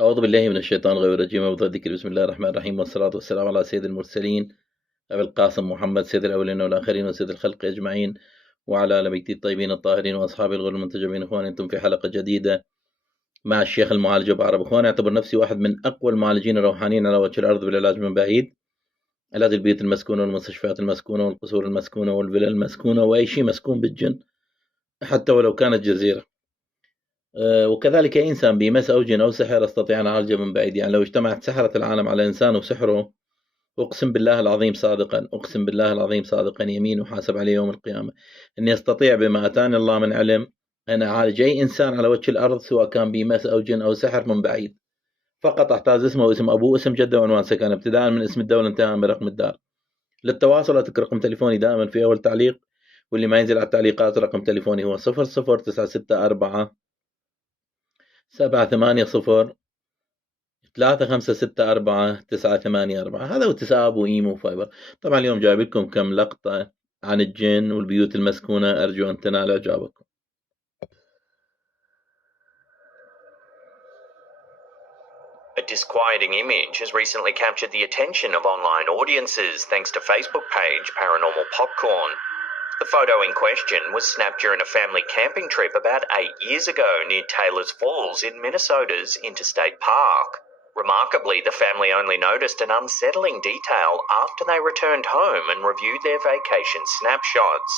أعوذ بالله من الشيطان الغوي الرجيم وبفضل الذكر بسم الله الرحمن الرحيم والصلاة والسلام على سيد المرسلين أبي القاسم محمد سيد الأولين والآخرين وسيد الخلق أجمعين وعلى آل بيته الطيبين الطاهرين وأصحاب الغر المنتجبين. إخواني أنتم في حلقة جديدة مع الشيخ المعالج أبو عرب. إخواني أعتبر نفسي واحد من أقوى المعالجين الروحانيين على وجه الأرض بالعلاج من بعيد، علاج البيوت المسكونة والمستشفيات المسكونة والقصور المسكونة والفلل المسكونة وأي شيء مسكون بالجن حتى ولو كانت جزيرة. وكذلك أي إنسان بمس أو جن أو سحر أستطيع أن أعالجه من بعيد. يعني لو اجتمعت سحرة العالم على إنسان وسحره، أقسم بالله العظيم صادقا، أقسم بالله العظيم صادقا، يمين وحاسب عليه يوم القيامة، أني أستطيع بما أتاني الله من علم أن أعالج أي إنسان على وجه الأرض سواء كان بمس أو جن أو سحر من بعيد. فقط أحتاج اسمه واسم أبوه، اسم جده وعنوان سكن، ابتداء من اسم الدولة انتهاء برقم الدار. للتواصل أترك رقم تليفوني دائما في أول تعليق، واللي ما ينزل على التعليقات رقم تليفوني هو 00964 780 3564 هذا واتساب وإيمو وفايبر. طبعا اليوم جايب لكم كم لقطة عن الجن والبيوت المسكونة، أرجو أن تنال إعجابكم. A disquieting image has recently captured the attention of online audiences thanks to Facebook page Paranormal Popcorn. The photo in question was snapped during a family camping trip about 8 years ago near Taylor's Falls in Minnesota's Interstate Park. Remarkably, the family only noticed an unsettling detail after they returned home and reviewed their vacation snapshots.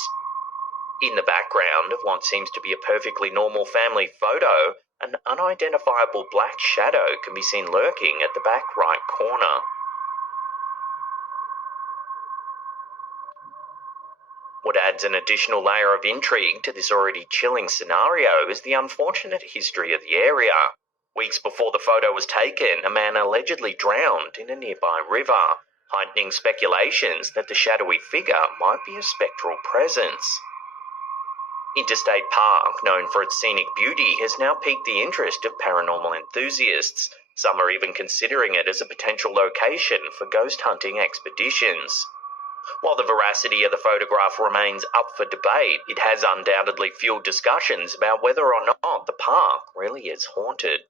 In the background of what seems to be a perfectly normal family photo, an unidentifiable black shadow can be seen lurking at the back right corner. What adds an additional layer of intrigue to this already chilling scenario is the unfortunate history of the area. Weeks before the photo was taken, a man allegedly drowned in a nearby river, heightening speculations that the shadowy figure might be a spectral presence. Interstate Park, known for its scenic beauty, has now piqued the interest of paranormal enthusiasts. Some are even considering it as a potential location for ghost hunting expeditions. While the veracity of the photograph remains up for debate, it has undoubtedly fueled discussions about whether or not the park really is haunted.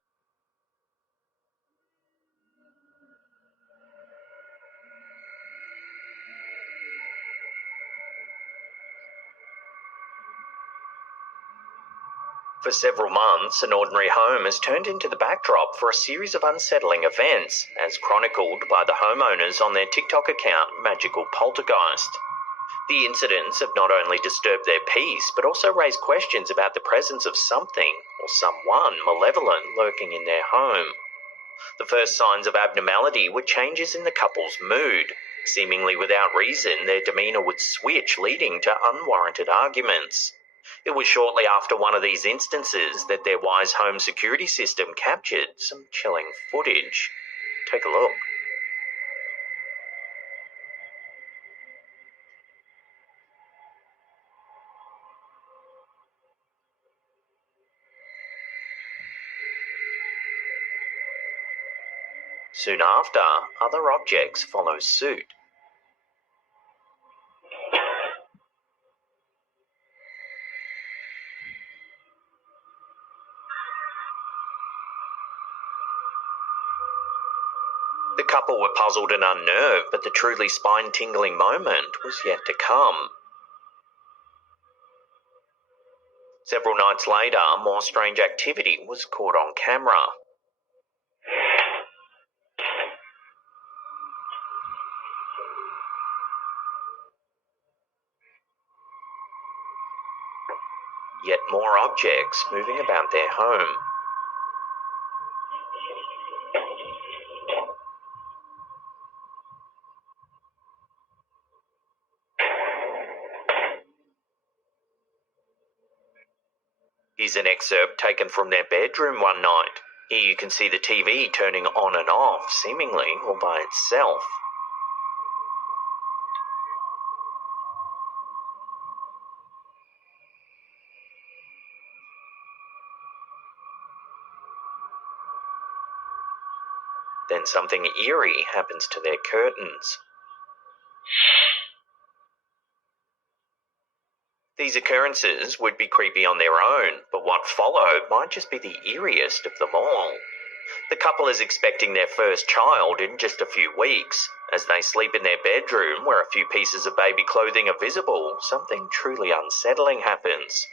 For several months, an ordinary home has turned into the backdrop for a series of unsettling events, as chronicled by the homeowners on their TikTok account, Magical Poltergeist. The incidents have not only disturbed their peace, but also raised questions about the presence of something or someone malevolent lurking in their home. The first signs of abnormality were changes in the couple's mood. Seemingly without reason, their demeanour would switch, leading to unwarranted arguments. It was shortly after one of these instances that their Wise home security system captured some chilling footage. Take a look. Soon after, other objects follow suit. The couple were puzzled and unnerved, but the truly spine-tingling moment was yet to come. Several nights later, more strange activity was caught on camera. Yet more objects moving about their home. Here's an excerpt taken from their bedroom one night. Here you can see the TV turning on and off, seemingly all by itself. Then something eerie happens to their curtains. These occurrences would be creepy on their own, but what followed might just be the eeriest of them all. The couple is expecting their first child in just a few weeks. As they sleep in their bedroom, where a few pieces of baby clothing are visible, something truly unsettling happens.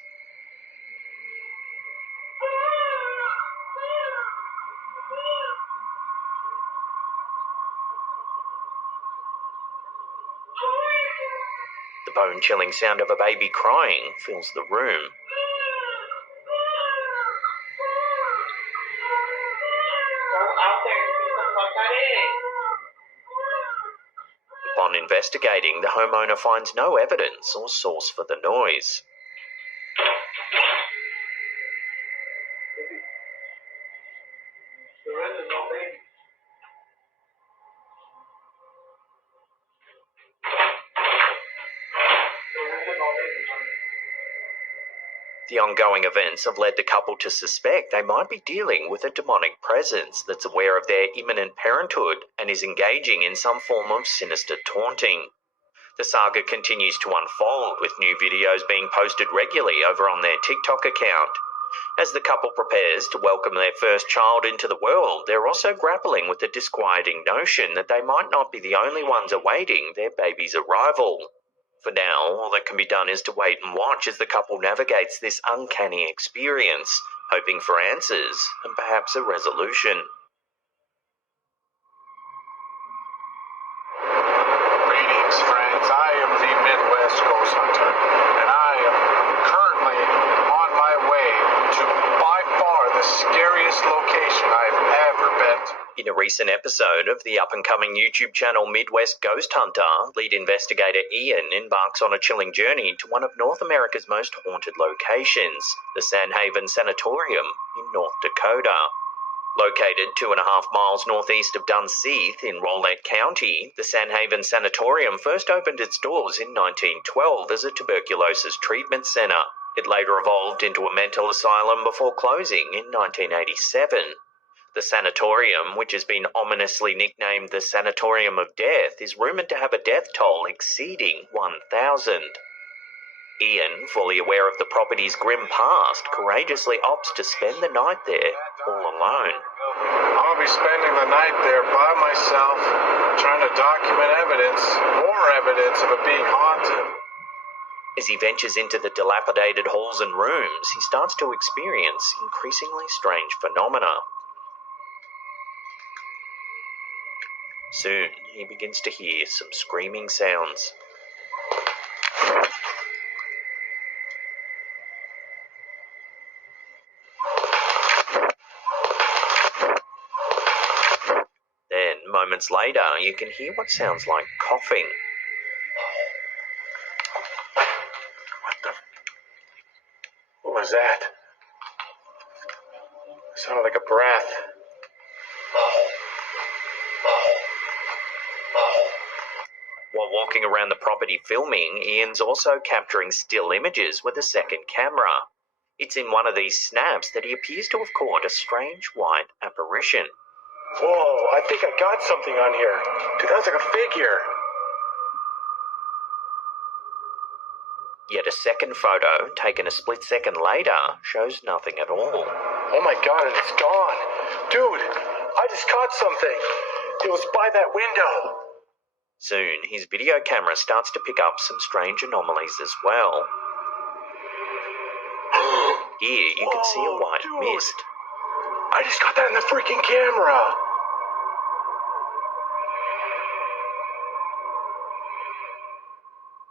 The bone-chilling sound of a baby crying fills the room. Upon investigating, the homeowner finds no evidence or source for the noise. The ongoing events have led the couple to suspect they might be dealing with a demonic presence that's aware of their imminent parenthood and is engaging in some form of sinister taunting. The saga continues to unfold, with new videos being posted regularly over on their TikTok account. As the couple prepares to welcome their first child into the world, they're also grappling with the disquieting notion that they might not be the only ones awaiting their baby's arrival. For now, all that can be done is to wait and watch as the couple navigates this uncanny experience, hoping for answers and perhaps a resolution. Greetings, friends. I am the Midwest Ghost Hunter, and I am currently on my way to by far the scariest location I've ever been to. In a recent episode of the up-and-coming YouTube channel Midwest Ghost Hunter, lead investigator Ian embarks on a chilling journey to one of North America's most haunted locations, the Sandhaven Sanatorium in North Dakota. Located 2.5 miles northeast of Dunseith in Rolette County, the Sandhaven Sanatorium first opened its doors in 1912 as a tuberculosis treatment center. It later evolved into a mental asylum before closing in 1987. The sanatorium, which has been ominously nicknamed the Sanatorium of Death, is rumoured to have a death toll exceeding 1,000. Ian, fully aware of the property's grim past, courageously opts to spend the night there all alone. I'll be spending the night there by myself, trying to document more evidence of it being haunted. As he ventures into the dilapidated halls and rooms, he starts to experience increasingly strange phenomena. Soon, he begins to hear some screaming sounds. Then, moments later, you can hear what sounds like coughing. What was that? It sounded like a breath. While walking around the property filming, Ian's also capturing still images with a second camera. It's in one of these snaps that he appears to have caught a strange white apparition. Whoa, I think I got something on here. Dude, that was like a figure. Yet a second photo, taken a split second later, shows nothing at all. Oh my god, and it's gone. Dude, I just caught something. It was by that window. Soon, his video camera starts to pick up some strange anomalies as well. Here, you can see a white dude. mist. I just got that in the freaking camera.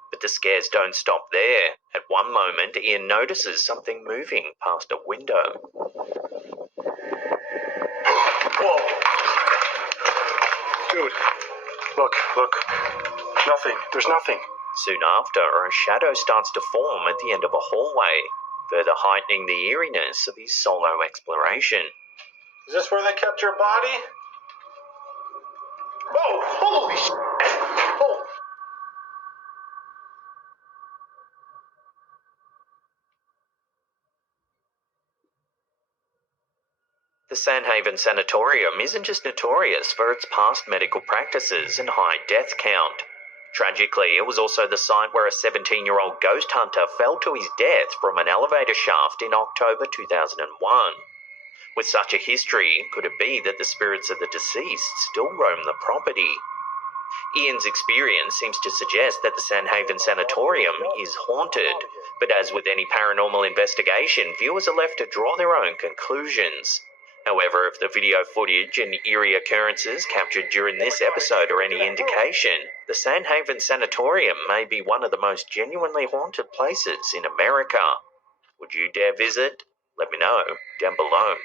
But the scares don't stop there. At one moment, Ian notices something moving past a window. Whoa. Dude, look. Nothing. There's nothing. Soon after, a shadow starts to form at the end of a hallway, further heightening the eeriness of his solo exploration. Is this where they kept your body? Oh, holy shit! Oh. The Sandhaven Sanatorium isn't just notorious for its past medical practices and high death count. Tragically, it was also the site where a 17-year-old ghost hunter fell to his death from an elevator shaft in October 2001. With such a history, could it be that the spirits of the deceased still roam the property? Ian's experience seems to suggest that the Sandhaven Sanatorium is haunted, but as with any paranormal investigation, viewers are left to draw their own conclusions. However, if the video footage and eerie occurrences captured during this episode are any indication, the Sandhaven Sanatorium may be one of the most genuinely haunted places in America. Would you dare visit? Let me know down below.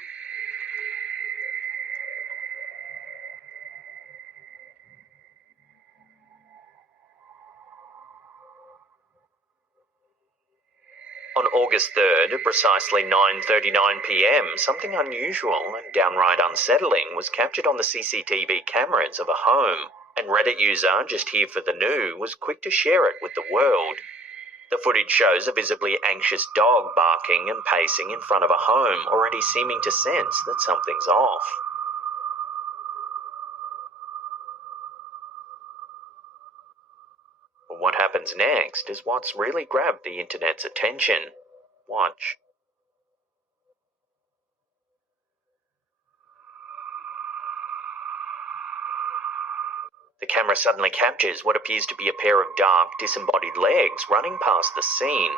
On August 3rd, at precisely 9:39 p.m, something unusual and downright unsettling was captured on the CCTV cameras of a home, and Reddit user Just Here for the New was quick to share it with the world. The footage shows a visibly anxious dog barking and pacing in front of a home, already seeming to sense that something's off. What happens next is what's really grabbed the internet's attention. Watch. The camera suddenly captures what appears to be a pair of dark, disembodied legs running past the scene.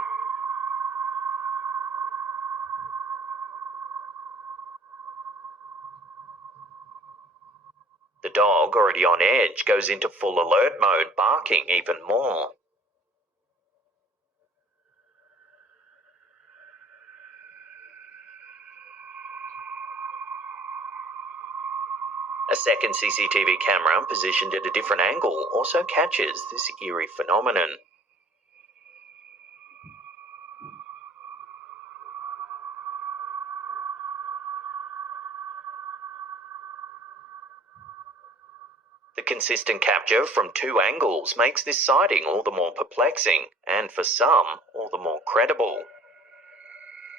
The dog, already on edge, goes into full alert mode, barking even more. A second CCTV camera, positioned at a different angle, also catches this eerie phenomenon. The consistent capture from two angles makes this sighting all the more perplexing, and for some, all the more credible.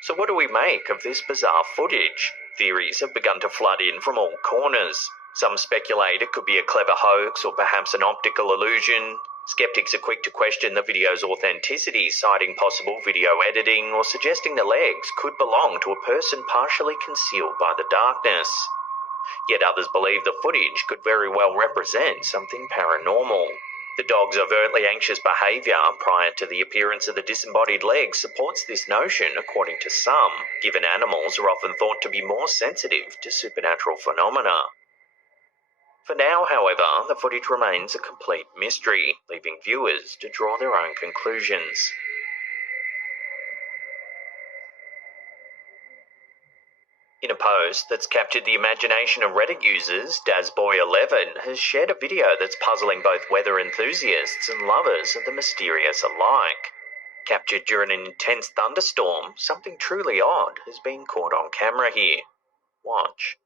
So what do we make of this bizarre footage? Theories have begun to flood in from all corners. Some speculate it could be a clever hoax or perhaps an optical illusion. Skeptics are quick to question the video's authenticity, citing possible video editing or suggesting the legs could belong to a person partially concealed by the darkness. Yet others believe the footage could very well represent something paranormal. The dog's overtly anxious behaviour prior to the appearance of the disembodied legs supports this notion, according to some, given animals are often thought to be more sensitive to supernatural phenomena. For now, however, the footage remains a complete mystery, leaving viewers to draw their own conclusions. In a post that's captured the imagination of Reddit users, DazBoy11 has shared a video that's puzzling both weather enthusiasts and lovers of the mysterious alike. Captured during an intense thunderstorm, something truly odd has been caught on camera here. Watch.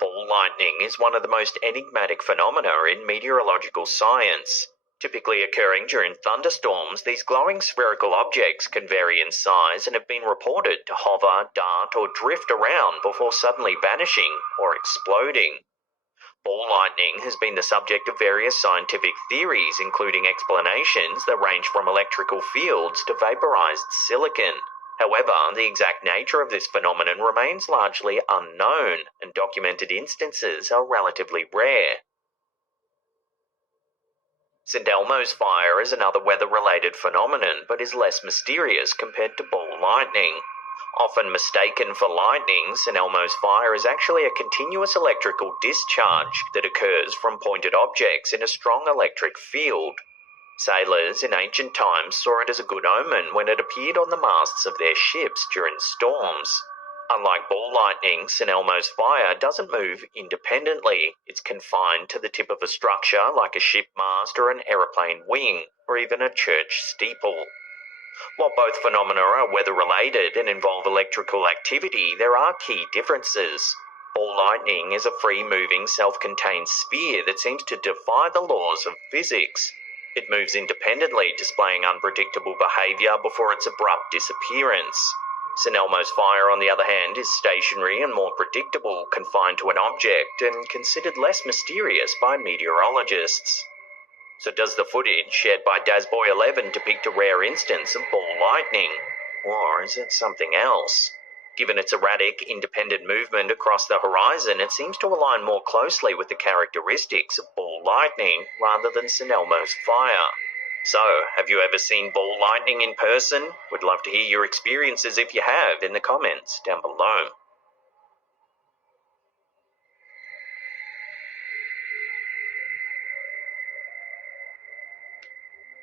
Ball lightning is one of the most enigmatic phenomena in meteorological science. Typically occurring during thunderstorms, these glowing spherical objects can vary in size and have been reported to hover, dart, or drift around before suddenly vanishing or exploding. Ball lightning has been the subject of various scientific theories, including explanations that range from electrical fields to vaporized silicon. However, the exact nature of this phenomenon remains largely unknown, and documented instances are relatively rare. St. Elmo's fire is another weather-related phenomenon, but is less mysterious compared to ball lightning. Often mistaken for lightning, St. Elmo's fire is actually a continuous electrical discharge that occurs from pointed objects in a strong electric field. Sailors in ancient times saw it as a good omen when it appeared on the masts of their ships during storms. Unlike ball lightning, St. Elmo's fire doesn't move independently. It's confined to the tip of a structure like a ship mast or an aeroplane wing, or even a church steeple. While both phenomena are weather-related and involve electrical activity, there are key differences. Ball lightning is a free-moving, self-contained sphere that seems to defy the laws of physics. It moves independently, displaying unpredictable behaviour before its abrupt disappearance. St Elmo's fire, on the other hand, is stationary and more predictable, confined to an object, and considered less mysterious by meteorologists. So does the footage shared by Dazboy11 depict a rare instance of ball lightning? Or is it something else? Given its erratic, independent movement across the horizon, it seems to align more closely with the characteristics of ball lightning rather than St Elmo's fire. So, have you ever seen ball lightning in person? We'd love to hear your experiences if you have in the comments down below.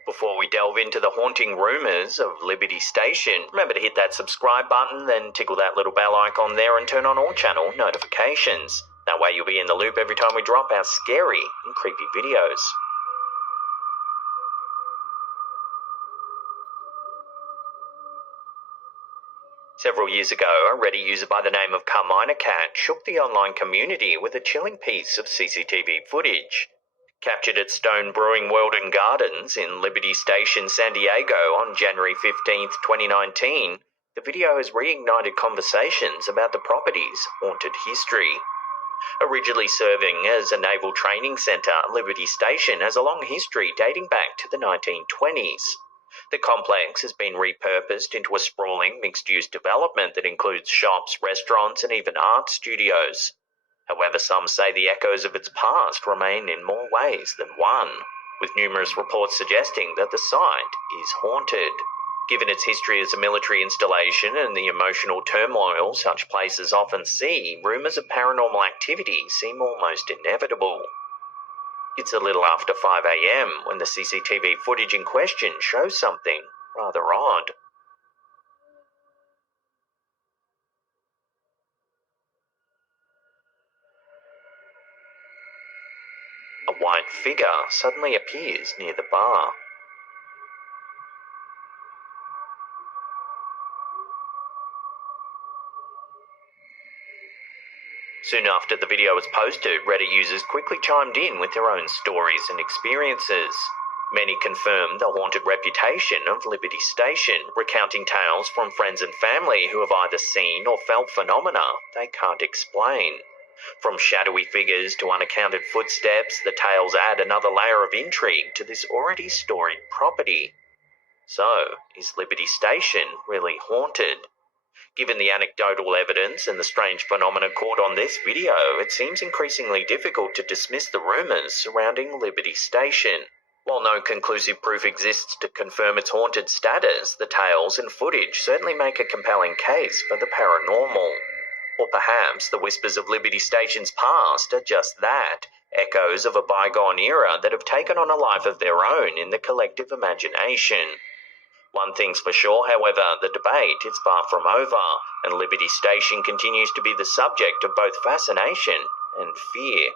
Before we delve into the haunting rumours of Liberty Station, remember to hit that subscribe button, then tickle that little bell icon there and turn on all channel notifications. That way you'll be in the loop every time we drop our scary and creepy videos. Several years ago, a Reddit user by the name of Carmina Cat shook the online community with a chilling piece of CCTV footage. Captured at Stone Brewing World and Gardens in Liberty Station, San Diego on January 15th, 2019, the video has reignited conversations about the property's haunted history. Originally serving as a naval training centre, Liberty Station has a long history dating back to the 1920s. The complex has been repurposed into a sprawling mixed-use development that includes shops, restaurants, and even art studios. However, some say the echoes of its past remain in more ways than one, with numerous reports suggesting that the site is haunted. Given its history as a military installation and the emotional turmoil such places often see, rumours of paranormal activity seem almost inevitable. It's a little after 5 a.m. when the CCTV footage in question shows something rather odd. A white figure suddenly appears near the bar. Soon after the video was posted, Reddit users quickly chimed in with their own stories and experiences. Many confirmed the haunted reputation of Liberty Station, recounting tales from friends and family who have either seen or felt phenomena they can't explain. From shadowy figures to unaccounted footsteps, the tales add another layer of intrigue to this already storied property. So, is Liberty Station really haunted? Given the anecdotal evidence and the strange phenomena caught on this video, it seems increasingly difficult to dismiss the rumours surrounding Liberty Station. While no conclusive proof exists to confirm its haunted status, the tales and footage certainly make a compelling case for the paranormal. Or perhaps the whispers of Liberty Station's past are just that, echoes of a bygone era that have taken on a life of their own in the collective imagination. One thing's for sure, however, the debate is far from over, and Liberty Station continues to be the subject of both fascination and fear.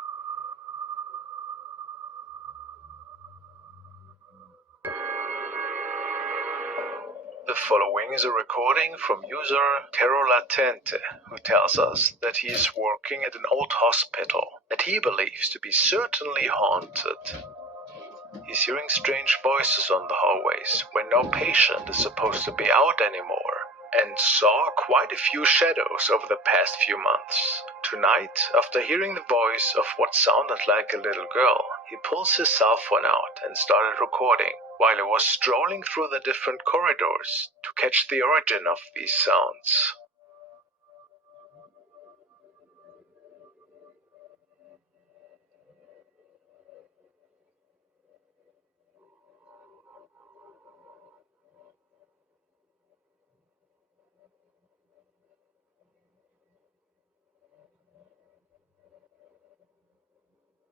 The following is a recording from user Terro Latente, who tells us that he is working at an old hospital that he believes to be certainly haunted. He's hearing strange voices on the hallways when no patient is supposed to be out anymore, and saw quite a few shadows over the past few months. Tonight, after hearing the voice of what sounded like a little girl, he pulls his cell phone out and started recording while he was strolling through the different corridors to catch the origin of these sounds.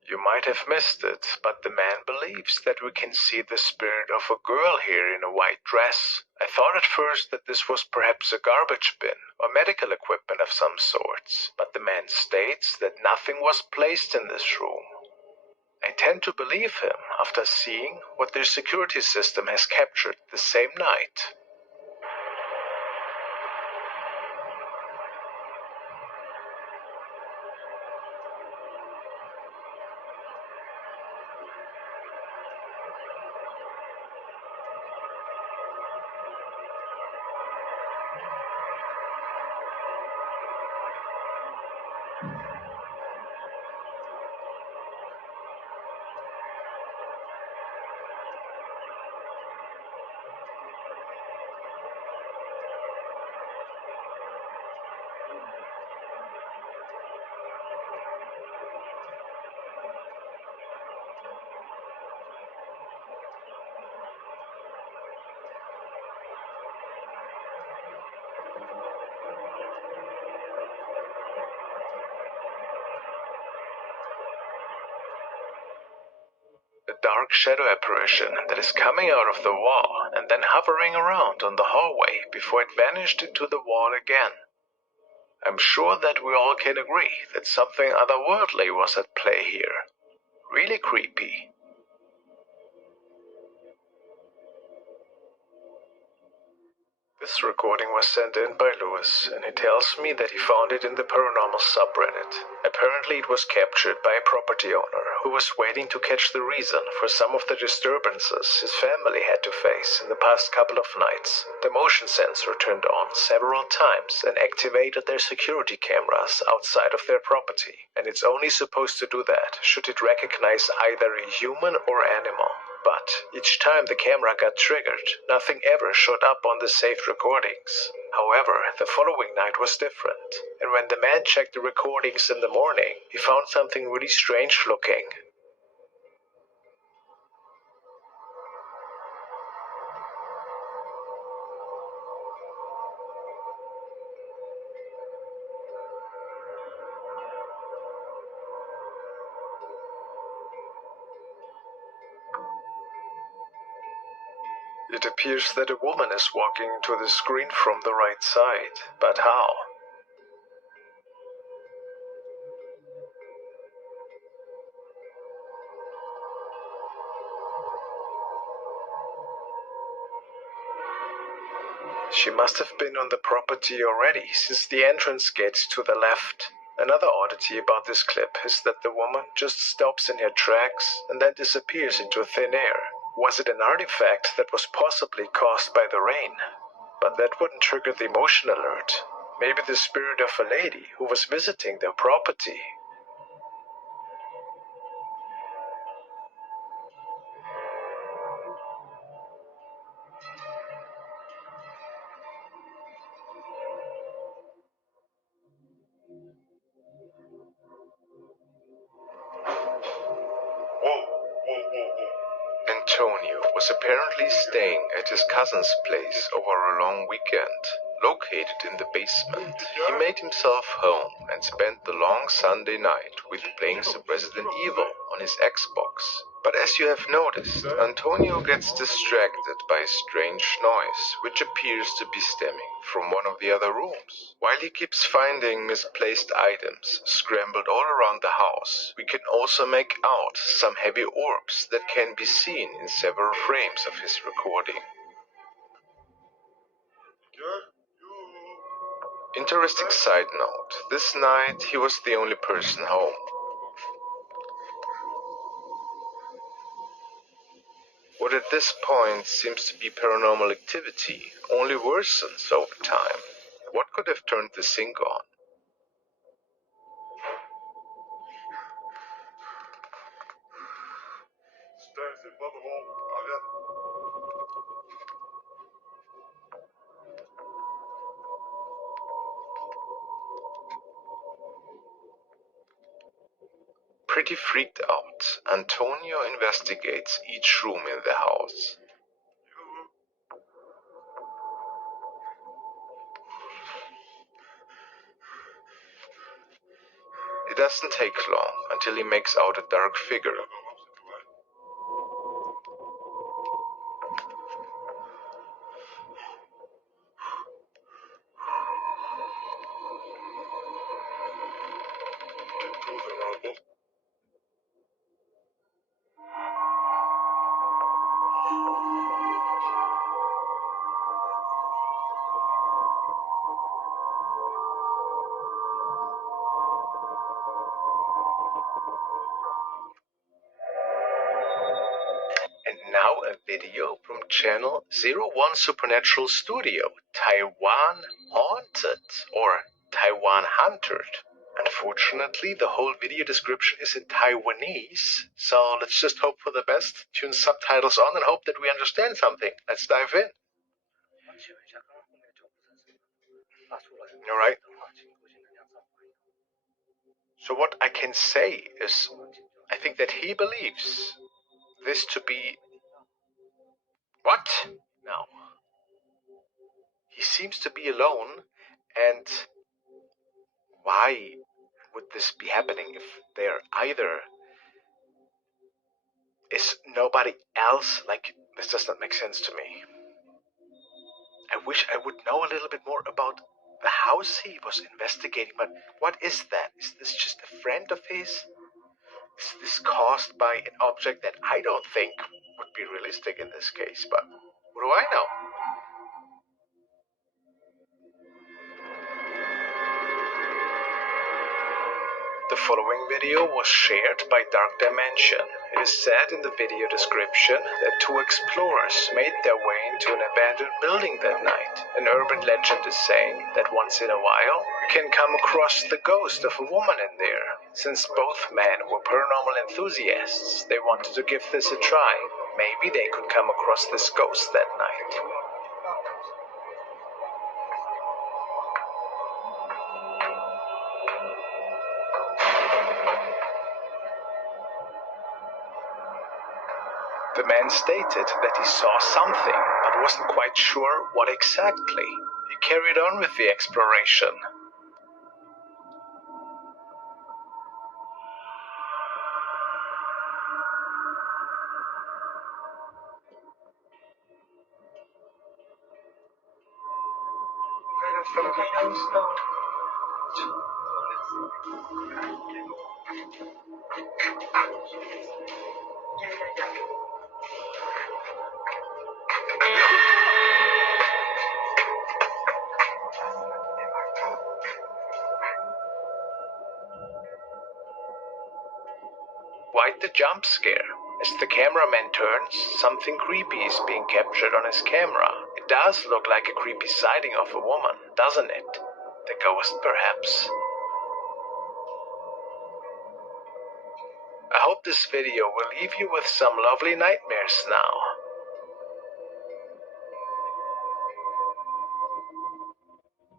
You might have missed it, but the man believes that we can see the spirit of a girl here in a white dress. I thought at first that this was perhaps a garbage bin or medical equipment of some sorts, but the man states that nothing was placed in this room. I tend to believe him after seeing what their security system has captured the same night. dark shadow apparition that is coming out of the wall and then hovering around on the hallway before it vanished into the wall again. I'm sure that we all can agree that something otherworldly was at play here. Really creepy. This recording was sent in by Lewis, and he tells me that he found it in the paranormal subreddit. Apparently it was captured by a property owner who was waiting to catch the reason for some of the disturbances his family had to face in the past couple of nights. The motion sensor turned on several times and activated their security cameras outside of their property, and it's only supposed to do that should it recognize either a human or animal. But each time the camera got triggered, nothing ever showed up on the saved recordings. However, the following night was different, and when the man checked the recordings in the morning, he found something really strange looking. It appears that a woman is walking into the screen from the right side, but how? She must have been on the property already, since the entrance gate's to the left. Another oddity about this clip is that the woman just stops in her tracks and then disappears into thin air. Was it an artifact that was possibly caused by the rain? But that wouldn't trigger the emotion alert. Maybe the spirit of a lady who was visiting their property. Antonio was apparently staying at his cousin's place over a long weekend. Located in the basement, he made himself home and spent the long Sunday night with playing some Resident Evil on his Xbox. But as you have noticed, Antonio gets distracted by a strange noise, which appears to be stemming from one of the other rooms. While he keeps finding misplaced items scrambled all around the house, we can also make out some heavy orbs that can be seen in several frames of his recording. Interesting side note, this night he was the only person home. What at this point seems to be paranormal activity only worsens over time. What could have turned the sink on? Pretty freaked out, Antonio investigates each room in the house. It doesn't take long until he makes out a dark figure. And now a video from channel 01 Supernatural Studio, Taiwan Haunted or Taiwan Hunted. Unfortunately, the whole video description is in Taiwanese, so let's just hope for the best, tune subtitles on and hope that we understand something. Let's dive in. Alright. So what I can say is, I think that he believes this to be... What? No. He seems to be alone, and why would this be happening if there either is nobody else? Like, this does not make sense to me. I wish I would know a little bit more about the house he was investigating, but what is that? Is this just a friend of his? Is this caused by an object that I don't think would be realistic in this case, but what do I know? The following video was shared by Dark Dimension. It is said in the video description that two explorers made their way into an abandoned building that night. An urban legend is saying that once in a while, you can come across the ghost of a woman in there. Since both men were paranormal enthusiasts, they wanted to give this a try. Maybe they could come across this ghost that night. The man stated that he saw something, but wasn't quite sure what exactly. He carried on with the exploration. Quite the jump scare. As the cameraman turns, something creepy is being captured on his camera. It does look like a creepy sighting of a woman, doesn't it? The ghost, perhaps. I hope this video will leave you with some lovely nightmares now.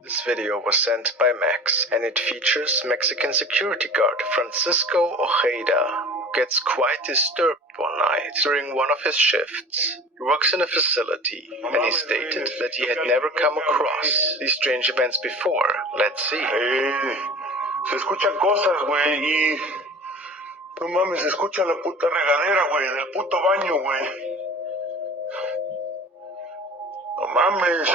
This video was sent by Max, and it features Mexican security guard Francisco Ojeda, who gets quite disturbed one night during one of his shifts. He works in a facility, and he stated that he had never come across these strange events before. Let's see. Se escuchan cosas, güey, y... No mames, se escucha la puta regadera, güey, del puto baño, güey. No mames.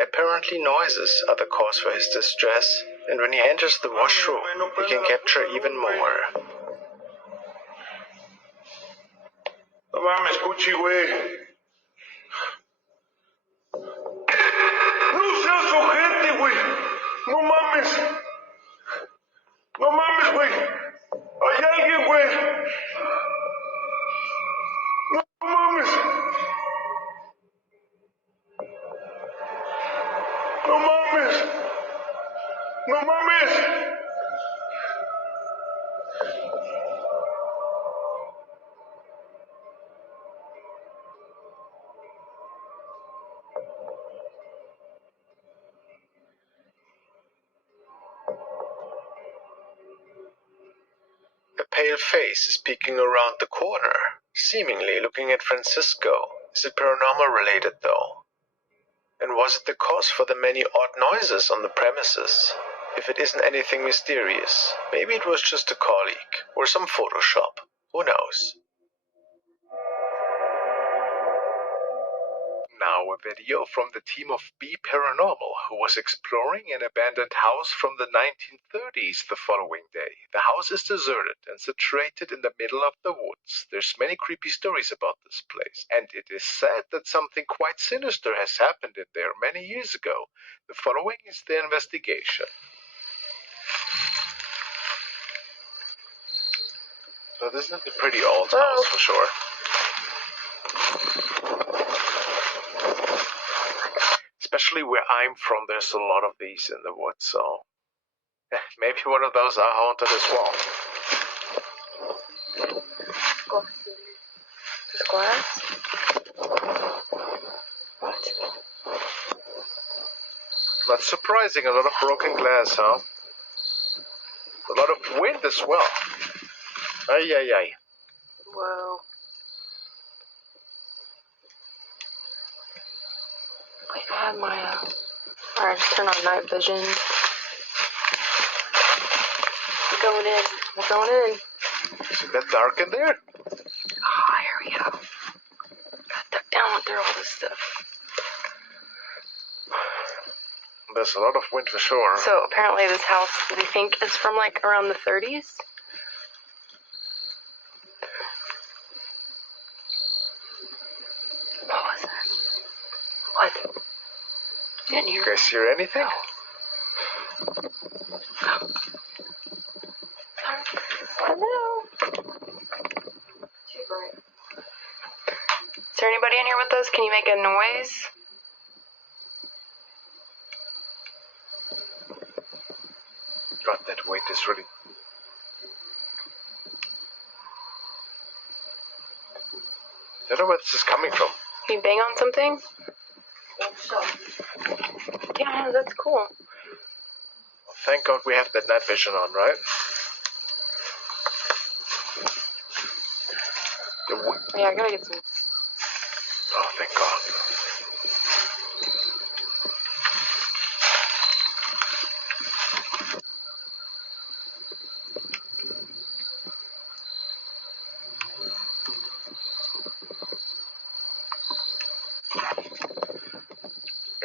Apparently noises are the cause for his distress, and when he enters the washroom, he can capture even more. No mames, Cuchi, güey. No seas ojete, güey. No mames. No mames, güey. Hay alguien, güey. No mames. No mames. No mames. A pale face is peeking around the corner, seemingly looking at Francisco. Is it paranormal related, though? And was it the cause for the many odd noises on the premises? If it isn't anything mysterious, maybe it was just a colleague, or some Photoshop. Who knows? Now a video from the team of B Paranormal, who was exploring an abandoned house from the 1930s the following day. The house is deserted and situated in the middle of the woods. There's many creepy stories about this place, and it is said that something quite sinister has happened in there many years ago. The following is the investigation. So this is a pretty old house for sure. Especially where I'm from, there's a lot of these in the woods, so maybe one of those are haunted as well. This glass? What? Not surprising, a lot of broken glass, huh? A lot of wind as well. Ay, ay, ay. Whoa. Wait, I had my, alright, just turn on night vision. We're going in. Is it that dark in there? Oh, here we go. Gotta duck down through all this stuff. There's a lot of wind for sure. So apparently this house, they think, is from like around the 30s. What was that? What? You didn't hear? You guys hear anything? No. Hello. Too bright. Is there anybody in here with us? Can you make a noise? God, that weight is really... I don't know where this is coming from. Can you bang on something? Yeah, that's cool. Thank God we have that night vision on, right? Yeah, I gotta get some. Oh, thank God.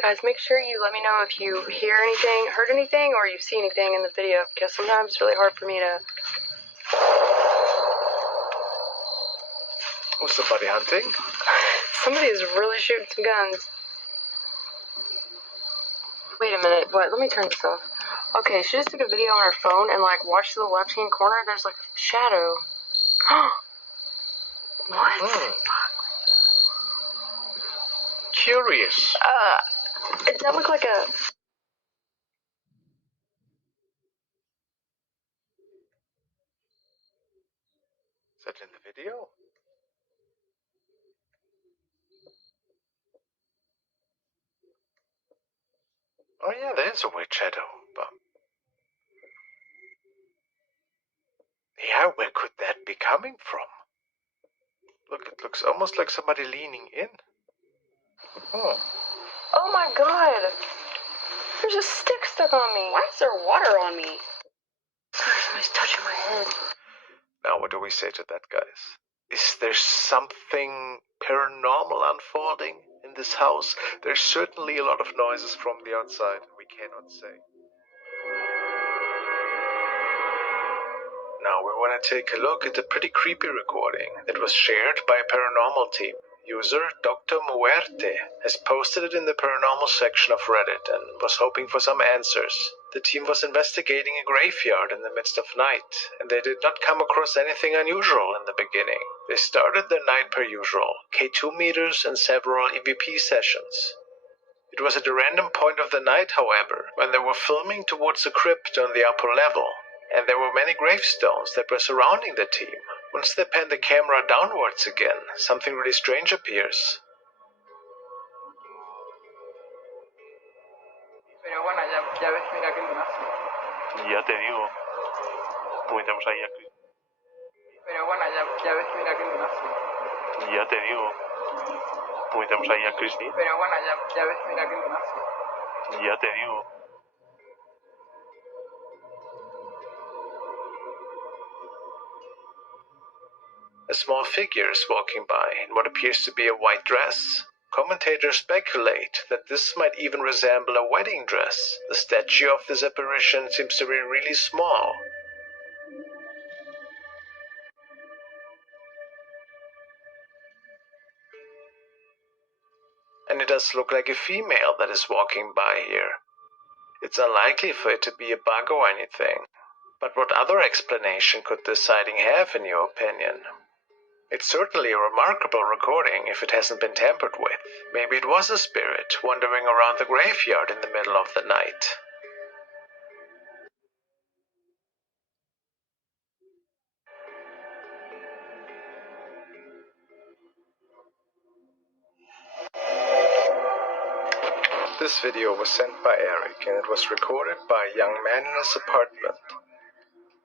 Guys, make sure you let me know if you hear anything, heard anything, or you see anything in the video, because sometimes it's really hard for me to... Was somebody hunting? Somebody's really shooting some guns. Wait a minute, what? Let me turn this off. Okay, she just took a video on her phone and, like, watch the left-hand corner, there's, like, a shadow. What? Curious. Does that look like a... Is that in the video? Oh yeah, there's a white shadow, but... Yeah, where could that be coming from? Look, it looks almost like somebody leaning in. Oh. Oh my god! There's a stick stuck on me. Why is there water on me? Somebody's touching my head. Now what do we say to that, guys? Is there something paranormal unfolding in this house? There's certainly a lot of noises from the outside, we cannot say. Now we want to take a look at a pretty creepy recording that was shared by a paranormal team. User Dr. Muerte has posted it in the paranormal section of Reddit and was hoping for some answers. The team was investigating a graveyard in the midst of night, and they did not come across anything unusual in the beginning. They started their night per usual, K2 meters and several EVP sessions. It was at a random point of the night, however, when they were filming towards a crypt on the upper level, and there were many gravestones that were surrounding the team. Once they pan the camera downwards again, something really strange appears. Pero bueno, ya ves, mira qué lunazo. Ya te digo. Metemos ahí a Chris. Pero bueno, ya ves, mira qué lunazo. Ya te digo. Metemos ahí a Christy. Pero bueno, ya ves, mira qué lunazo. Ya te digo. A small figure is walking by in what appears to be a white dress. Commentators speculate that this might even resemble a wedding dress. The statue of this apparition seems to be really small. And it does look like a female that is walking by here. It's unlikely for it to be a bug or anything. But what other explanation could this sighting have, in your opinion? It's certainly a remarkable recording if it hasn't been tampered with. Maybe it was a spirit wandering around the graveyard in the middle of the night. This video was sent by Eric, and it was recorded by a young man in his apartment.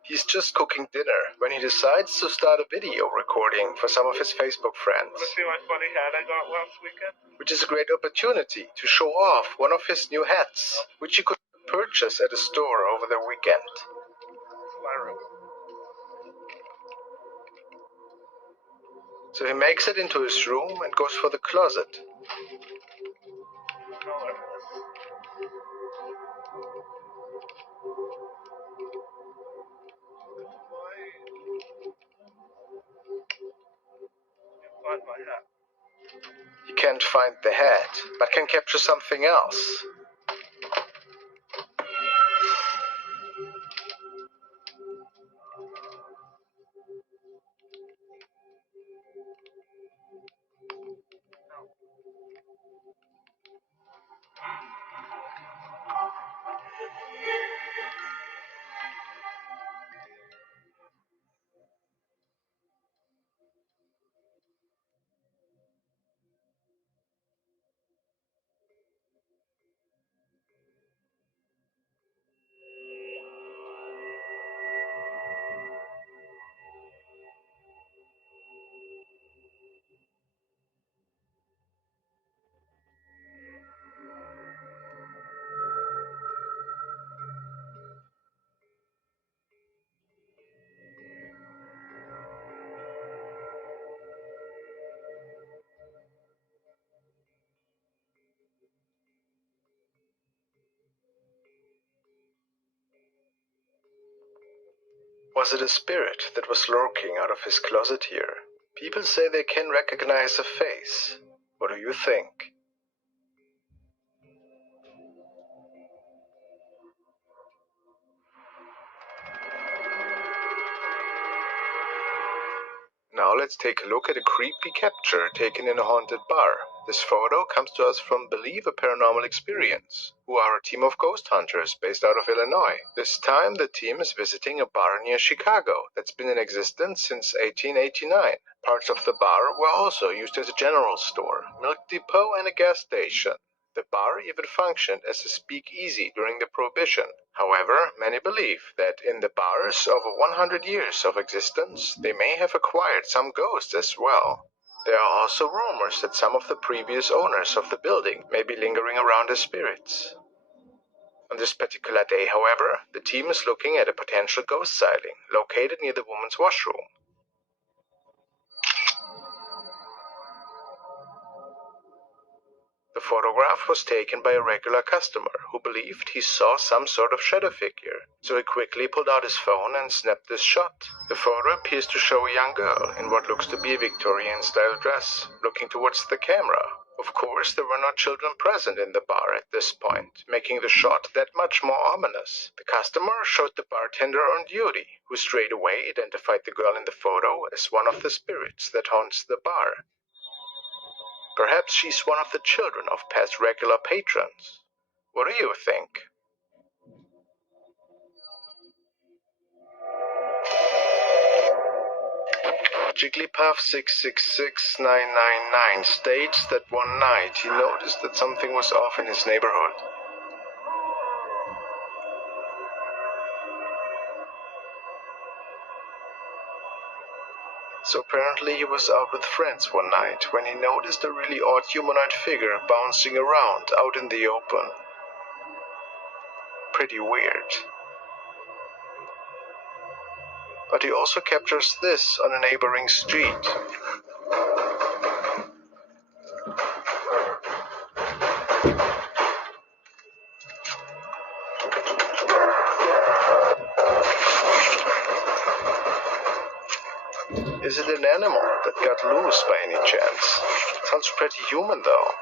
He's just cooking dinner when he decides to start a video recording for some of his Facebook friends. Wanna see my funny hat I got last weekend? Which is a great opportunity to show off one of his new hats, which he could purchase at a store over the weekend. My room. So he makes it into his room and goes for the closet. He can't find the hat, but can capture something else. Was it a spirit that was lurking out of his closet here? People say they can recognize a face. What do you think? Now let's take a look at a creepy capture taken in a haunted bar. This photo comes to us from Believe a Paranormal Experience, who are a team of ghost hunters based out of Illinois. This time the team is visiting a bar near Chicago that's been in existence since 1889. Parts of the bar were also used as a general store, milk depot, and a gas station. The bar even functioned as a speakeasy during the Prohibition. However, many believe that in the bar's over 100 years of existence, they may have acquired some ghosts as well. There are also rumors that some of the previous owners of the building may be lingering around as spirits. On this particular day, however, the team is looking at a potential ghost sighting located near the woman's washroom. The photograph was taken by a regular customer who believed he saw some sort of shadow figure, so he quickly pulled out his phone and snapped this shot. The photo appears to show a young girl in what looks to be a Victorian-style dress, looking towards the camera. Of course, there were no children present in the bar at this point, making the shot that much more ominous. The customer showed the bartender on duty, who straight away identified the girl in the photo as one of the spirits that haunts the bar. Perhaps she's one of the children of past regular patrons. What do you think? Jigglypuff666999 states that one night he noticed that something was off in his neighborhood. So apparently he was out with friends one night when he noticed a really odd humanoid figure bouncing around out in the open. Pretty weird. But he also captures this on a neighboring street. Is it an animal that got loose by any chance? Sounds pretty human though.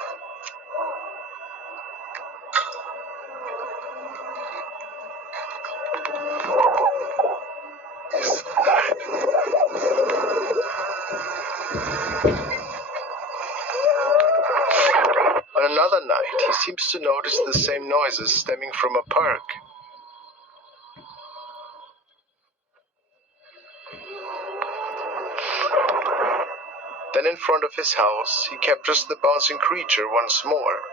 On another night, he seems to notice the same noises stemming from a park. Then in front of his house, he captures the bouncing creature once more.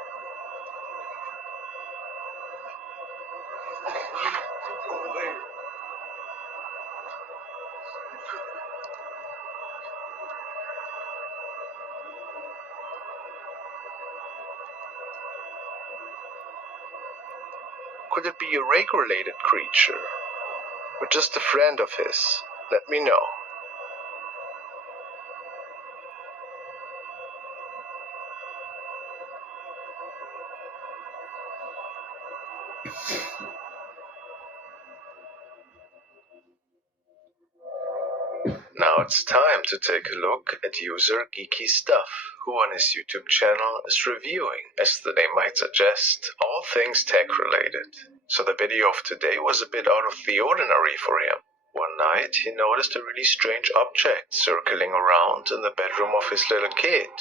Could it be a rake-related creature? Or just a friend of his? Let me know. Now it's time to take a look at user Geeky Stuff, who on his YouTube channel is reviewing, as the name might suggest, all things tech related. So the video of today was a bit out of the ordinary for him. One night he noticed a really strange object circling around in the bedroom of his little kid.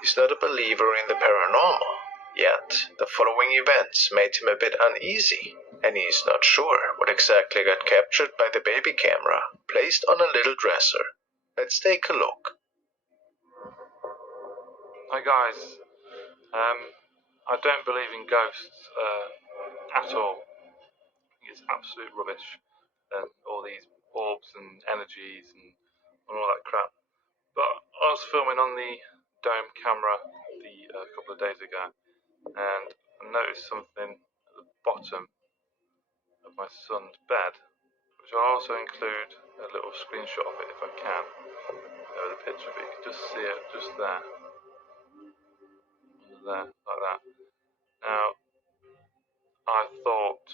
He's not a believer in the paranormal, yet the following events made him a bit uneasy, and he's not sure what exactly got captured by the baby camera placed on a little dresser. Let's take a look. Hi guys, I don't believe in ghosts at all. I think it's absolute rubbish, and all these orbs and energies and all that crap. But I was filming on the dome camera a couple of days ago, and I noticed something at the bottom of my son's bed, which I'll also include a little screenshot of it if I can, with a picture, but you can just see it just there, like that. Now, I thought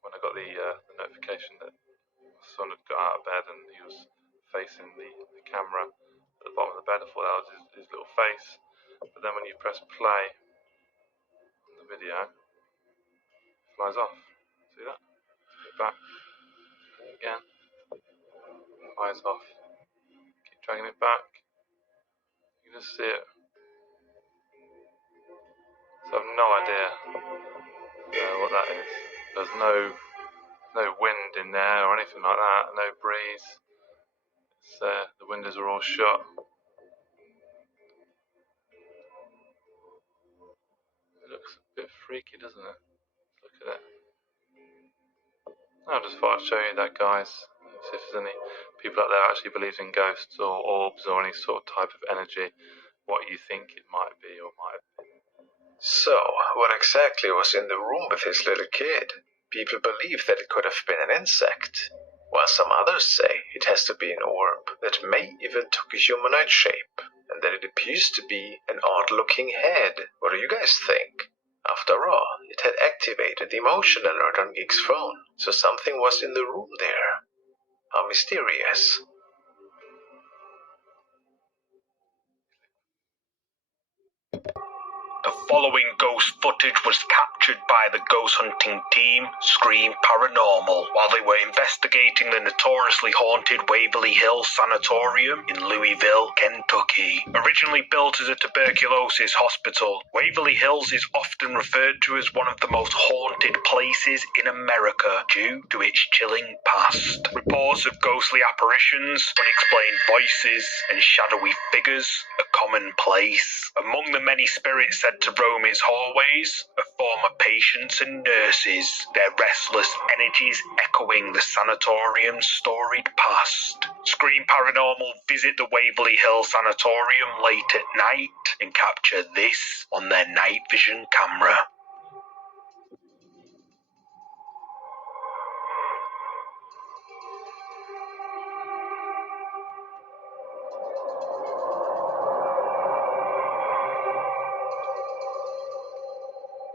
when I got the notification that my son had got out of bed and he was facing the camera at the bottom of the bed, I thought that was his little face. But then when you press play on the video, it flies off. See that? Get back. Again. Flies off. Keep dragging it back. You can just see it. So I've no idea what that is. There's no wind in there or anything like that. No breeze. It's, the windows are all shut. It looks a bit freaky, doesn't it? Look at it. I just thought I'd show you that, guys. See if there's any people out there actually believes in ghosts or orbs or any sort of type of energy. What you think it might be or might have been. So, what exactly was in the room with his little kid? People believe that it could have been an insect, while some others say it has to be an orb that may even took a humanoid shape, and that it appears to be an odd-looking head. What do you guys think? After all, it had activated the emotion alert on Geek's phone, so something was in the room there. How mysterious. The following ghost footage was captured by the ghost hunting team, Scream Paranormal, while they were investigating the notoriously haunted Waverly Hills Sanatorium in Louisville, Kentucky. Originally built as a tuberculosis hospital, Waverly Hills is often referred to as one of the most haunted places in America due to its chilling past. Reports of ghostly apparitions, unexplained voices, and shadowy figures are commonplace. Among the many spirits said to roam its hallways are former patients and nurses, their restless energies echoing the sanatorium's storied past. Scream Paranormal visit the Waverly Hills Sanatorium late at night and capture this on their night vision camera.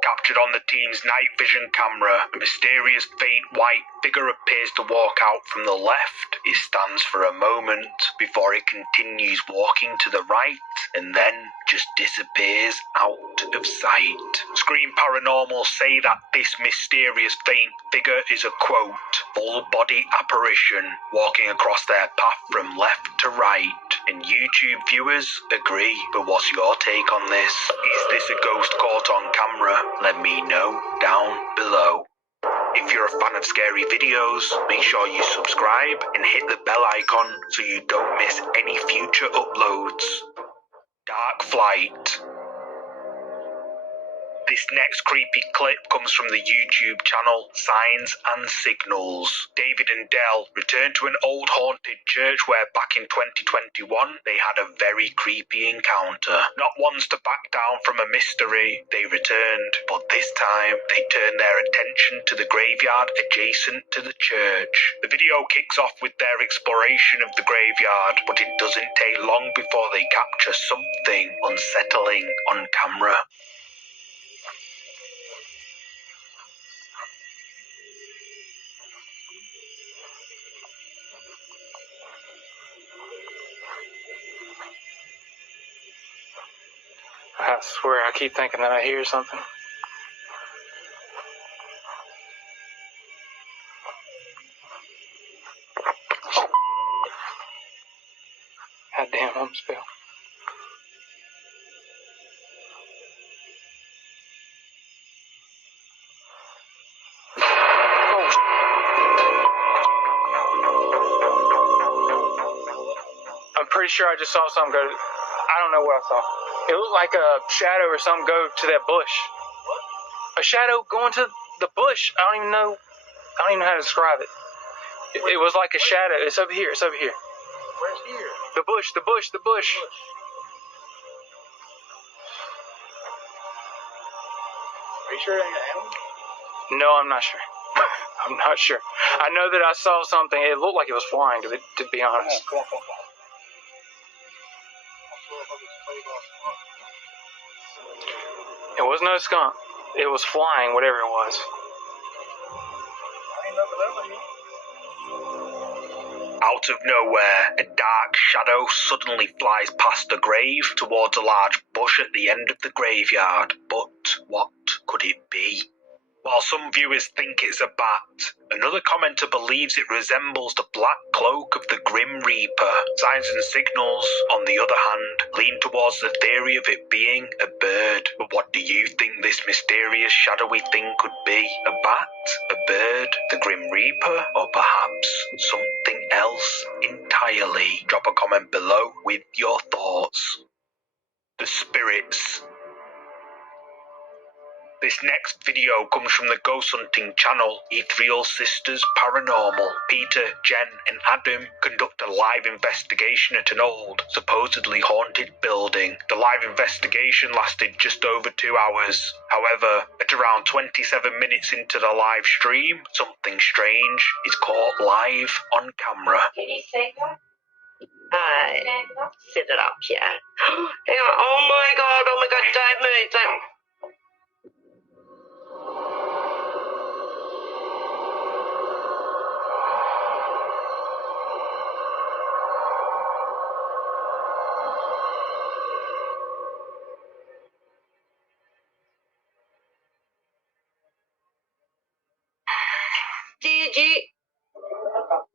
Captured on the team's night vision camera, a mysterious faint white figure appears to walk out from the left. It stands for a moment before it continues walking to the right and then just disappears out of sight. Scream Paranormal say that this mysterious faint figure is a, quote, full-body apparition walking across their path from left to right. And YouTube viewers agree, but what's your take on this? Is this a ghost caught on camera? Let me know down below. If you're a fan of scary videos, make sure you subscribe and hit the bell icon so you don't miss any future uploads. Dark Flight. This next creepy clip comes from the YouTube channel Signs and Signals. David and Dell returned to an old haunted church where back in 2021 they had a very creepy encounter. Not ones to back down from a mystery, they returned, but this time they turned their attention to the graveyard adjacent to the church. The video kicks off with their exploration of the graveyard, but it doesn't take long before they capture something unsettling on camera. I swear, I keep thinking that I hear something. Goddamn, I'm spelled. I'm pretty sure I just saw something go. I don't know what I saw. It looked like a shadow or something go to that bush. A shadow going to the bush. I don't even know how to describe it. It was like a shadow. It's over here. It's over here. Where's here? The bush. The bush. The bush. Are you sure it ain't an animal? No, I'm not sure. I'm not sure. I know that I saw something. It looked like it was flying, to be honest. It was no skunk. It was flying, whatever it was. Out of nowhere, a dark shadow suddenly flies past the grave towards a large bush at the end of the graveyard. But what could it be? While some viewers think it's a bat, another commenter believes it resembles the black cloak of the Grim Reaper. Signs and signals, on the other hand, lean towards the theory of it being a bird. But what do you think this mysterious shadowy thing could be? A bat? A bird? The Grim Reaper? Or perhaps something else entirely? Drop a comment below with your thoughts. The spirits. This next video comes from the ghost hunting channel Ethereal Sisters Paranormal. Peter, Jen and Adam conduct a live investigation at an old, supposedly haunted building. The live investigation lasted just over 2 hours. However, at around 27 minutes into the live stream, something strange is caught live on camera. Can you say that? Set it up, yeah. Hang on. Oh my god, don't move, don't.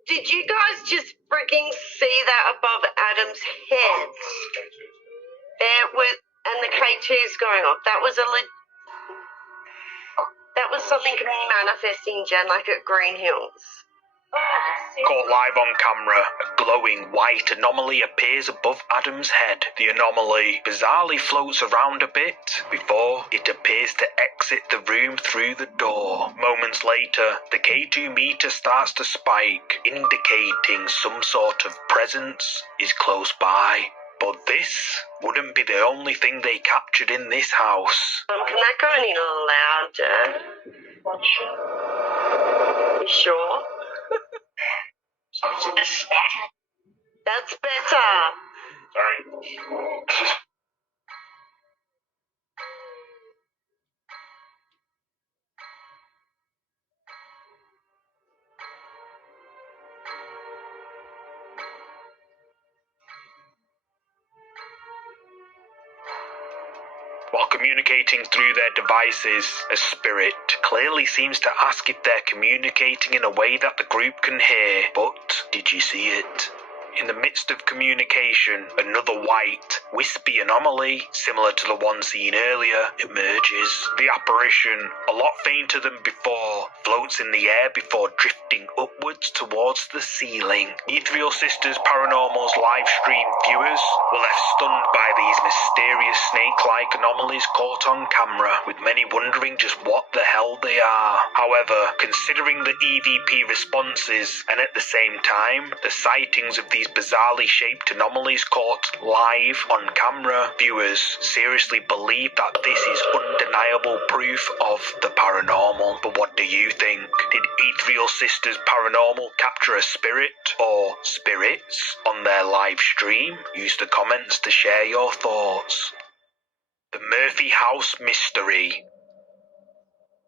Did you guys just freaking see that above Adam's head? There was, and the K2's going off. That was something manifesting, Jen, like at Green Hills. Caught live on camera, a glowing white anomaly appears above Adam's head. The anomaly bizarrely floats around a bit before it appears to exit the room through the door. Moments later, the K2 meter starts to spike, indicating some sort of presence is close by. But this wouldn't be the only thing they captured in this house. Can that go any louder? You sure? That's better. Sorry. While communicating through their devices, a spirit clearly seems to ask if they're communicating in a way that the group can hear. But did you see it? In the midst of communication, another white, wispy anomaly, similar to the one seen earlier, emerges. The apparition, a lot fainter than before, floats in the air before drifting upwards towards the ceiling. Ethereal Sisters Paranormal's live stream viewers were left stunned by these mysterious snake-like anomalies caught on camera, with many wondering just what the hell they are. However, considering the EVP responses, and at the same time, the sightings of these bizarrely shaped anomalies caught live on camera, viewers seriously believe that this is undeniable proof of the paranormal. But what do you think? Did Ethereal Sisters Paranormal capture a spirit or spirits on their live stream? Use the comments to share your thoughts. The Murphy House Mystery.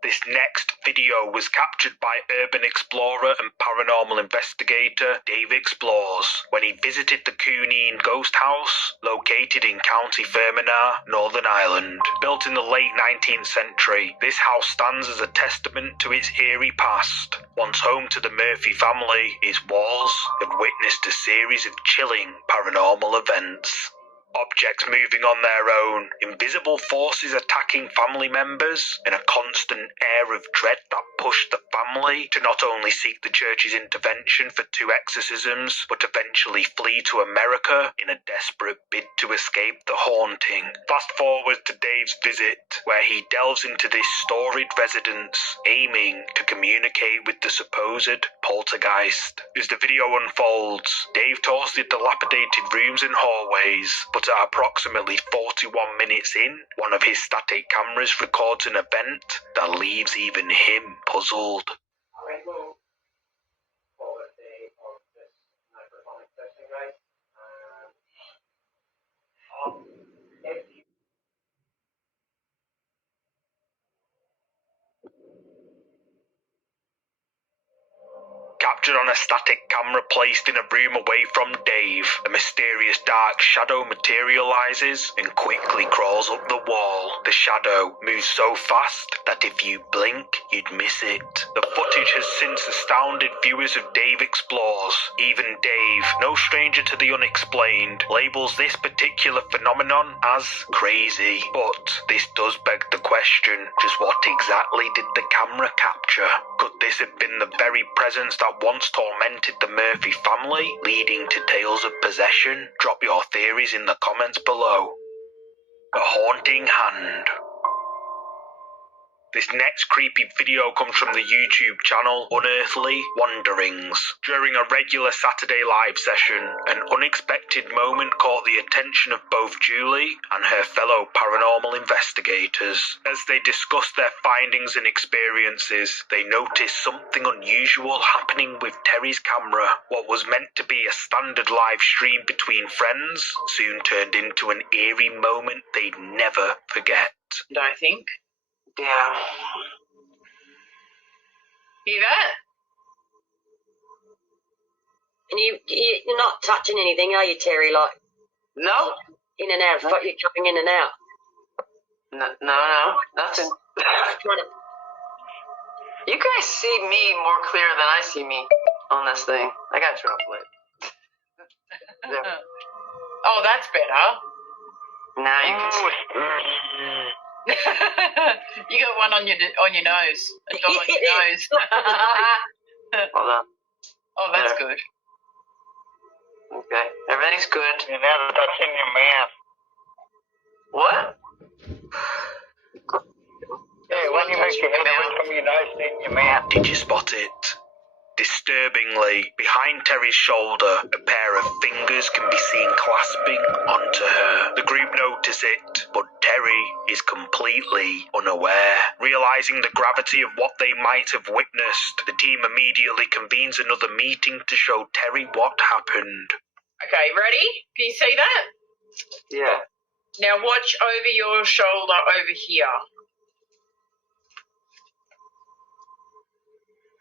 This next video was captured by urban explorer and paranormal investigator Dave Explores when he visited the Cuneen Ghost House, located in County Fermanagh, Northern Ireland. Built in the late 19th century, this house stands as a testament to its eerie past. Once home to the Murphy family, its walls have witnessed a series of chilling paranormal events. Objects moving on their own, invisible forces attacking family members, and a constant air of dread that pushed the family to not only seek the church's intervention for 2 exorcisms, but eventually flee to America in a desperate bid to escape the haunting. Fast forward to Dave's visit, where he delves into this storied residence, aiming to communicate with the supposed poltergeist. As the video unfolds, Dave tours the dilapidated rooms and hallways, but at approximately 41 minutes in, one of his static cameras records an event that leaves even him puzzled. Captured on a static camera placed in a room away from Dave, a mysterious dark shadow materializes and quickly crawls up the wall. The shadow moves so fast that if you blink, you'd miss it. The footage has since astounded viewers of Dave Explores. Even Dave, no stranger to the unexplained, labels this particular phenomenon as crazy. But this does beg the question, just what exactly did the camera capture? Could this have been the very presence that once tormented the Murphy family, leading to tales of possession? Drop your theories in the comments below. A haunting hand. This next creepy video comes from the YouTube channel Unearthly Wanderings. During a regular Saturday live session, an unexpected moment caught the attention of both Julie and her fellow paranormal investigators. As they discussed their findings and experiences, they noticed something unusual happening with Terry's camera. What was meant to be a standard live stream between friends soon turned into an eerie moment they'd never forget. Don't I think? Yeah. Hear that? And you're not touching anything, are you, Terry? Like, No. in and out, you're coming in and out. No, nothing. You guys see me more clear than I see me on this thing. I gotta turn off the light. Yeah. Oh, that's better. Now you can see. You got one on your nose. A dot on your nose. Hold on. Oh, that's good. Okay, everything's good. You're never touching your man. What? Hey, when you make your head away from your nose, then your man. Did you spot it? Disturbingly, behind Terry's shoulder, a pair of fingers can be seen clasping onto her. The group notice it, but Terry is completely unaware. Realizing the gravity of what they might have witnessed, the team immediately convenes another meeting to show Terry what happened. Okay, ready? Can you see that? Yeah. Now watch over your shoulder over here.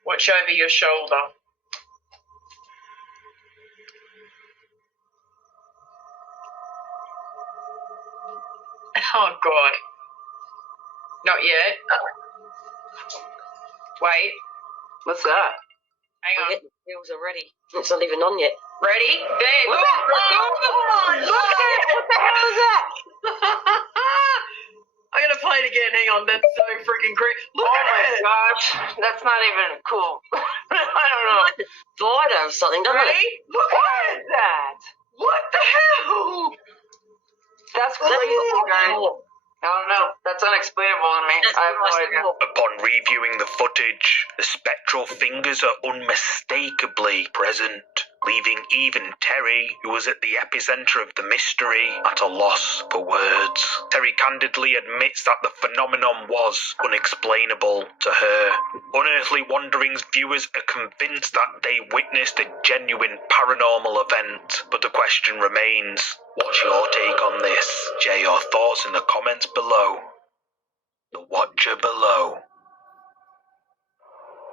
Watch over your shoulder. Oh, God. Not yet. Wait. What's that? Hang on. The wheels are ready. It's not even on yet. Ready? There. Look at it! What the hell is that? I'm going to play it again. Hang on. That's so freaking great. Look at it. Oh, my gosh. That's not even cool. I don't know. Like a spider or something, doesn't Ready? it? Look at it. that? What the hell? That's crazy. I don't know. That's unexplainable to me. I have no idea. Upon reviewing the footage, the spectral fingers are unmistakably present, leaving even Terry, who was at the epicenter of the mystery, at a loss for words. Terry candidly admits that the phenomenon was unexplainable to her. Unearthly Wanderings viewers are convinced that they witnessed a genuine paranormal event, but the question remains, what's your take on this? Share your thoughts in the comments below. The Watcher Below.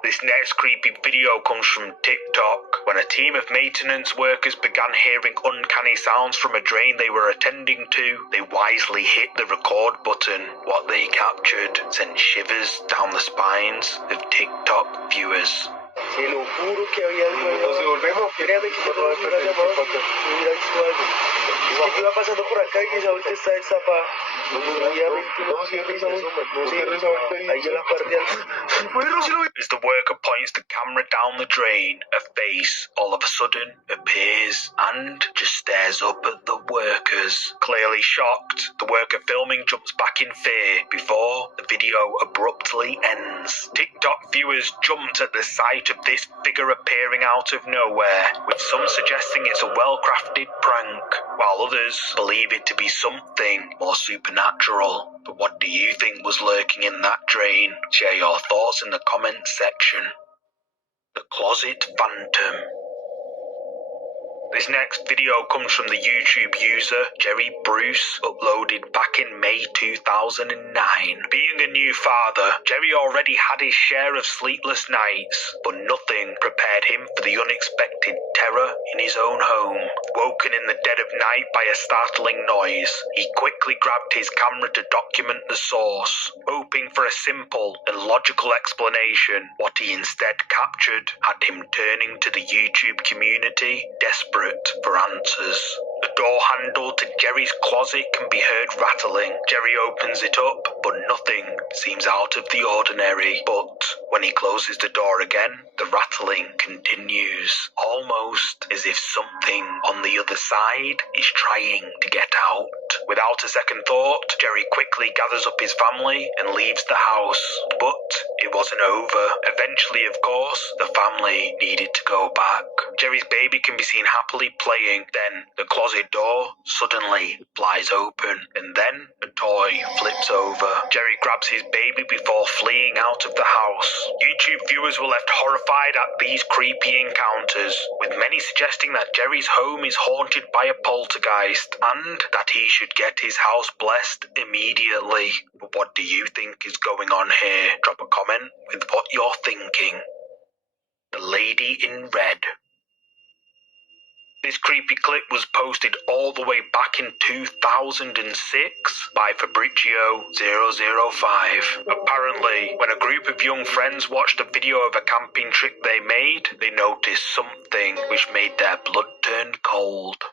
This next creepy video comes from TikTok. When a team of maintenance workers began hearing uncanny sounds from a drain they were attending to, they wisely hit the record button. What they captured sent shivers down the spines of TikTok viewers. Se lo juro que había algo. Nos devolvemos. Créame que por favor me la llamaba. Mira, hizo algo. Es que yo iba pasando por acá y esa vuelta está destapada. As the worker points the camera down the drain, a face all of a sudden appears and just stares up at the workers. Clearly shocked, the worker filming jumps back in fear before the video abruptly ends. TikTok viewers jumped at the sight of this figure appearing out of nowhere, with some suggesting it's a well-crafted prank, while others believe it to be something more supernatural. But what do you think was lurking in that drain? Share your thoughts in the comments section. The Closet Phantom. This next video comes from the YouTube user Jerry Bruce, uploaded back in May 2009. Being a new father, Jerry already had his share of sleepless nights, but nothing prepared him for the unexpected terror in his own home. Woken in the dead of night by a startling noise, he quickly grabbed his camera to document the source. Hoping for a simple and logical explanation, what he instead captured had him turning to the YouTube community, desperate for answers. The door handle to Jerry's closet can be heard rattling. Jerry opens it up, but nothing seems out of the ordinary. But when he closes the door again, the rattling continues, almost as if something on the other side is trying to get out. Without a second thought, Jerry quickly gathers up his family and leaves the house. But it wasn't over. Eventually, of course, the family needed to go back. Jerry's baby can be seen happily playing. Then the closet door suddenly flies open, and then a toy flips over. Jerry grabs his baby before fleeing out of the house. YouTube viewers were left horrified at these creepy encounters, with many suggesting that Jerry's home is haunted by a poltergeist and that he should get his house blessed immediately. But what do you think is going on here? Drop a comment with what you're thinking. The Lady in Red. This creepy clip was posted all the way back in 2006 by Fabricio005. Apparently, when a group of young friends watched a video of a camping trip they made, they noticed something which made their blood turn cold.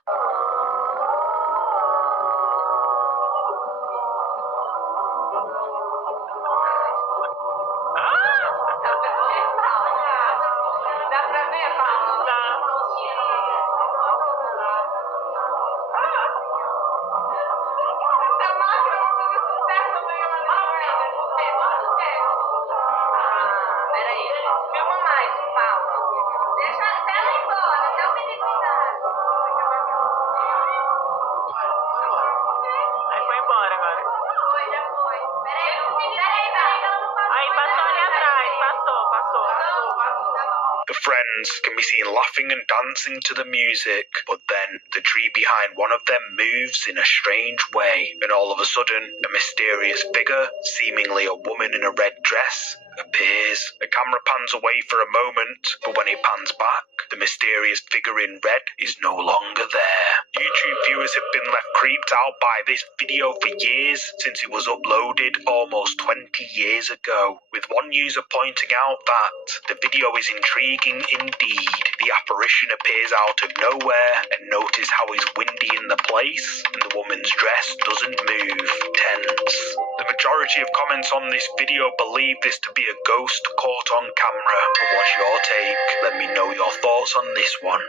The friends can be seen laughing and dancing to the music, but then the tree behind one of them moves in a strange way, and all of a sudden, a mysterious figure, seemingly a woman in a red dress, appears. The camera pans away for a moment, but when it pans back, the mysterious figure in red is no longer there. YouTube viewers have been left creeped out by this video for years, since it was uploaded almost 20 years ago, with one user pointing out that the video is intriguing indeed. The apparition appears out of nowhere, and notice how it's windy in the place, and the woman's dress doesn't move. Tense. The majority of comments on this video believe this to be a ghost caught on camera. But what's your take? Let me know your thoughts on this one.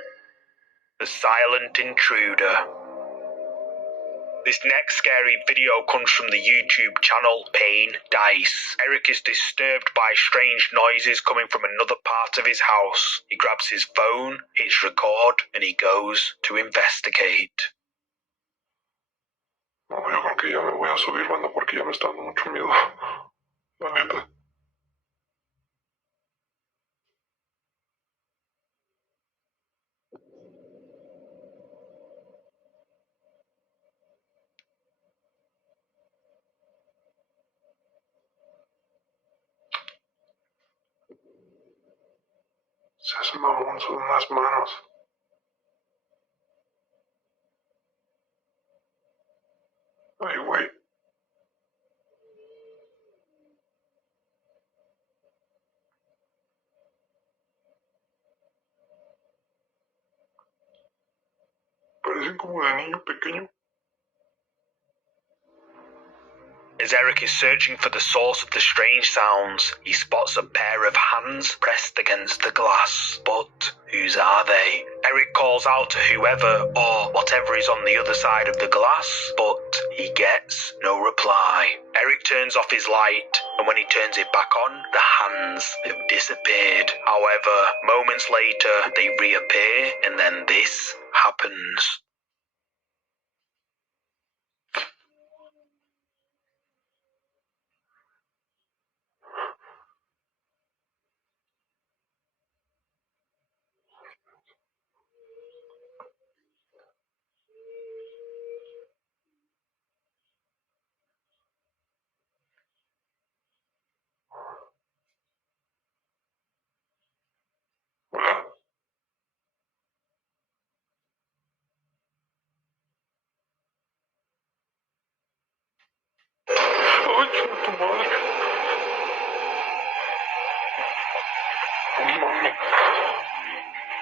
The Silent Intruder. This next scary video comes from the YouTube channel Pain Dice. Eric is disturbed by strange noises coming from another part of his house. He grabs his phone, hits record, and he goes to investigate. No, yo creo que ya me voy a subir, banda, porque ya me está dando mucho miedo. La neta. Seas mamón, son unas manos. Ay, güey. Parecen como de niño pequeño. As Eric is searching for the source of the strange sounds, he spots a pair of hands pressed against the glass. But whose are they? Eric calls out to whoever or whatever is on the other side of the glass, but he gets no reply. Eric turns off his light, and when he turns it back on, the hands have disappeared. However, moments later, they reappear, and then this happens. Hola. Ay, chinga tu madre. No mames.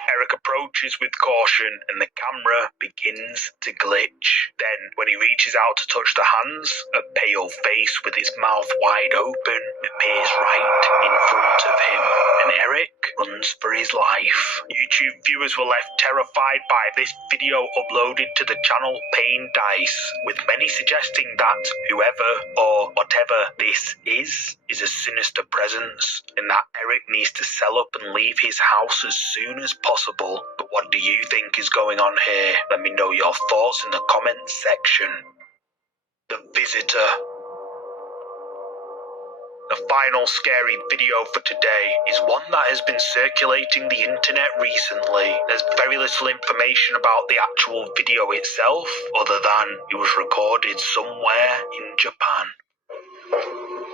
Eric approaches with caution and the camera begins to glitch. Then, when he reaches out to touch the hands, a pale face with its mouth wide open appears right in front of him, and Eric runs for his life. YouTube viewers were left terrified by this video uploaded to the channel Paying Dice, with many suggesting that whoever or whatever this is a sinister presence, and that Eric needs to sell up and leave his house as soon as possible. But what do you think is going on here? Let me know your thoughts in the comments section. The Visitor. The final scary video for today is one that has been circulating the internet recently. There's very little information about the actual video itself, other than it was recorded somewhere in Japan.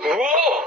¡Oh!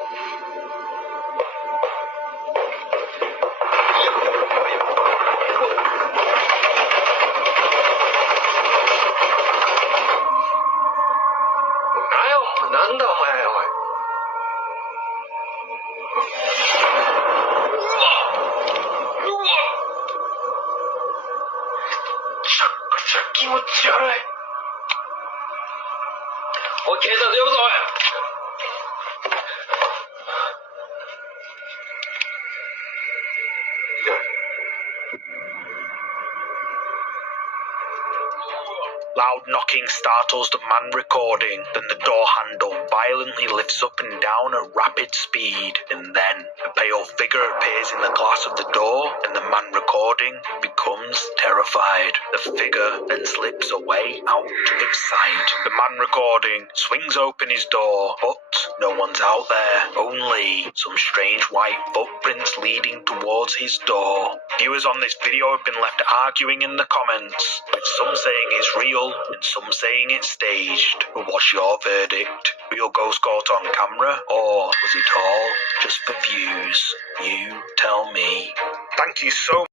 Loud knocking startles the man recording, then the door handle violently lifts up and down at rapid speed, and then a pale figure appears in the glass of the door, and the man recording becomes terrified. The figure then slips away out of sight. The man recording swings open his door, but no one's out there, only some strange white footprints leading towards his door. Viewers on this video have been left arguing in the comments, with some saying it's real and some saying it's staged. But what's your verdict? Real ghost caught on camera, or was it all just for views? You tell me. Thank you so much.